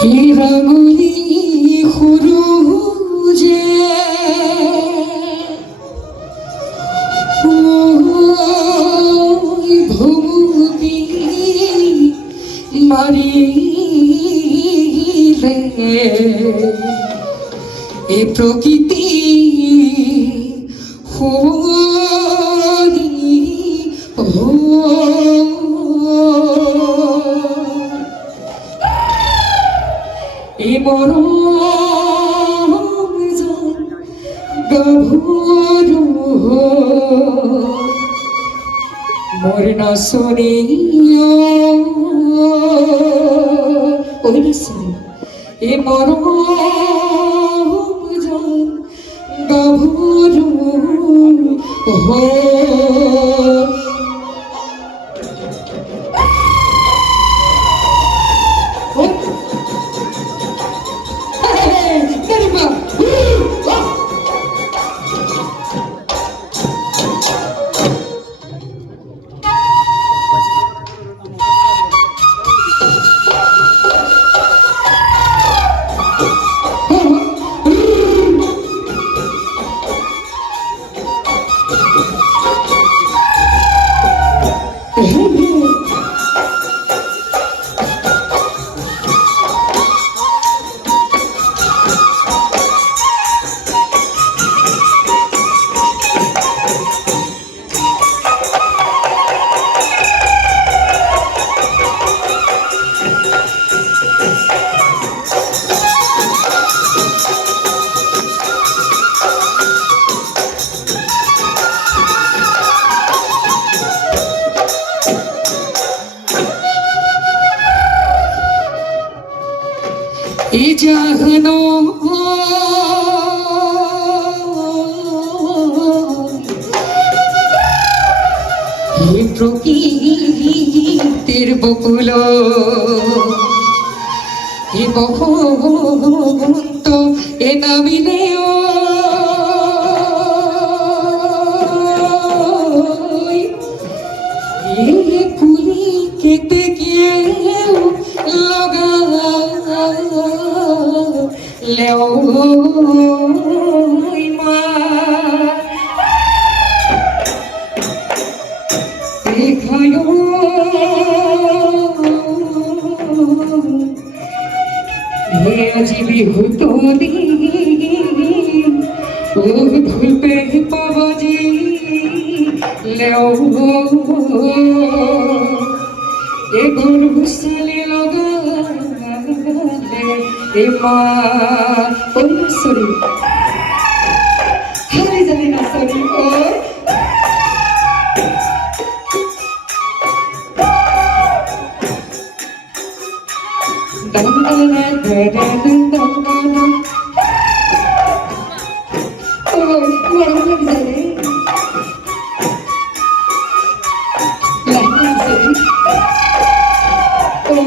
হিরাগুলি খুরুজে ওই ভূমি মারিলে এ প্রকৃতি হরি হো এ মরম গভীর মোর না শুনিও ওই না শুনি এ মরম গভীর হো জানো হে প্রকৃতির বকুল হে বসন্ত এ নামিলে এ কুলি কেটে গিয়ে লগা লেও মা দেখায় হে আজিবি হতো নি ও ভুলতে পাবাজি লেও এ ঘর ঘুষালে লগা এ মা ওই সরি হারে জানি না সরি ও দম দম না দম দম দম ও মরম লাগে লাগে সরি ও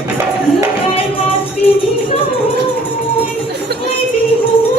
I must be behind. I behold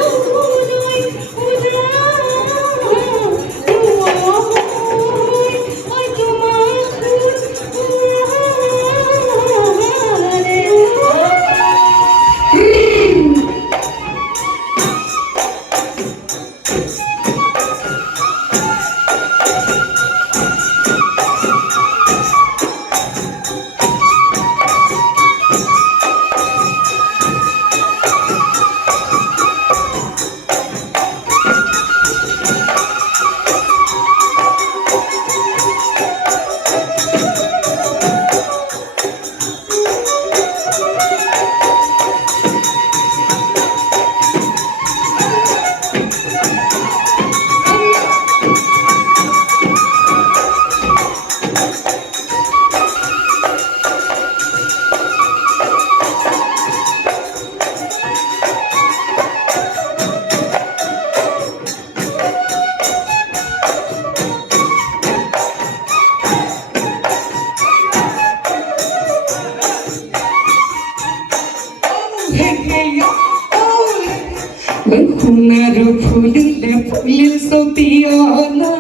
Kunaru pulile pulil sotiona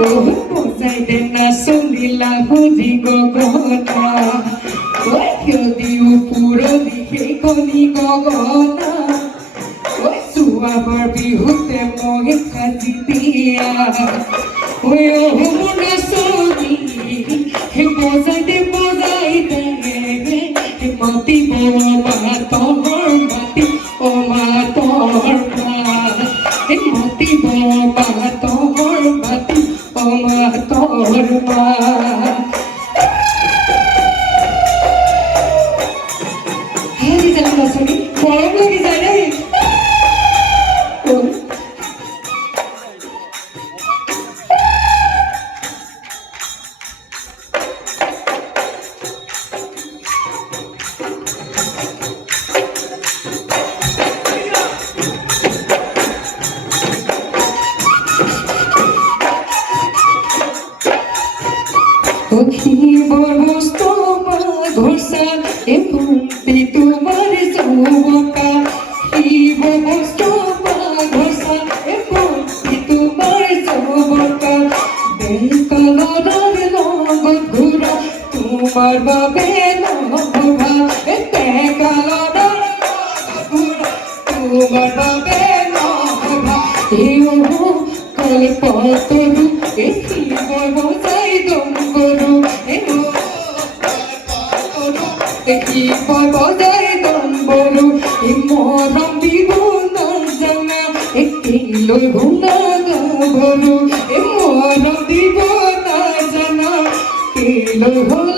Oh bozai dena sonila hoji gogona Oh yodi upuro dihe koni gogona Oh suabar bihute mohe khajitia Oh mona soni he bozai de he mati boa ma tohor mati o ma tohor ma he mati boa ma tohor mati o ma tohor ma Hari jalan masuk bolong lagi saya তোমার বাবে নভা এতে কালো তোমার বাবে নভা এও কল্প করু একি বজাই দম করু এও একি বজাই দম করু এ মরম দিব না জানা একি লই ভুনা গরু এ মরম দিব না জানা কি লই